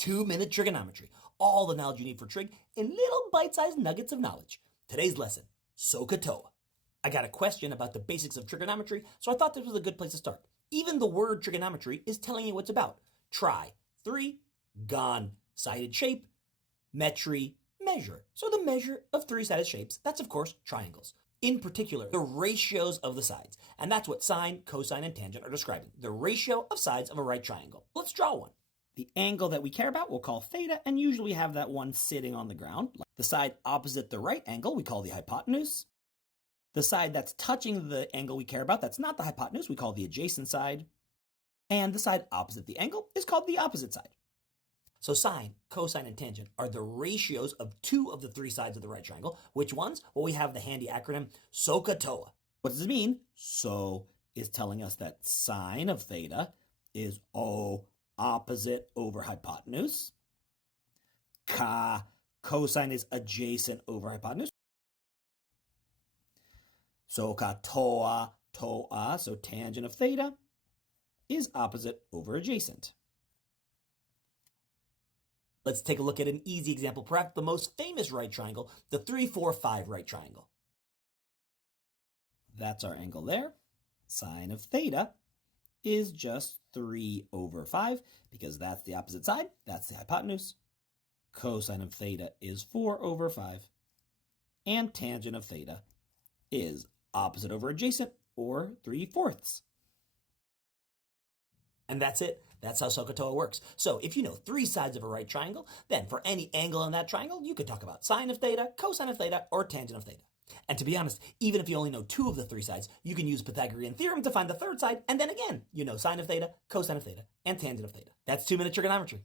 2-minute trigonometry. All the knowledge you need for trig in little bite-sized nuggets of knowledge. Today's lesson, SOHCAHTOA. I got a question about the basics of trigonometry, so I thought this was a good place to start. Even the word trigonometry is telling you what it's about. Tri, 3, gon, sided shape, metry, measure. So the measure of three-sided shapes, that's of course triangles. In particular, the ratios of the sides. And that's what sine, cosine, and tangent are describing. The ratio of sides of a right triangle. Let's draw one. The angle that we care about we'll call theta, and usually have that one sitting on the ground. The side opposite the right angle we call the hypotenuse. The side that's touching the angle we care about, that's not the hypotenuse, we call the adjacent side. And the side opposite the angle is called the opposite side. So sine, cosine, and tangent are the ratios of two of the three sides of the right triangle. Which ones? Well, we have the handy acronym SOHCAHTOA. What does this mean? So is telling us that sine of theta is O opposite over hypotenuse. Cosine is adjacent over hypotenuse. SOHCAHTOA, toa, so tangent of theta is opposite over adjacent. Let's take a look at an easy example, perhaps the most famous right triangle, the 3, 4, 5 right triangle. That's our angle there. Sine of theta is just 3 over 5, because that's the opposite side, that's the hypotenuse. Cosine of theta is 4 over 5. And tangent of theta is opposite over adjacent, or 3/4. And that's it. That's how SOHCAHTOA works. So if you know three sides of a right triangle, then for any angle in that triangle, you could talk about sine of theta, cosine of theta, or tangent of theta. And to be honest, even if you only know two of the three sides, you can use Pythagorean theorem to find the third side, and then again, you know sine of theta, cosine of theta, and tangent of theta. That's 2-minute trigonometry.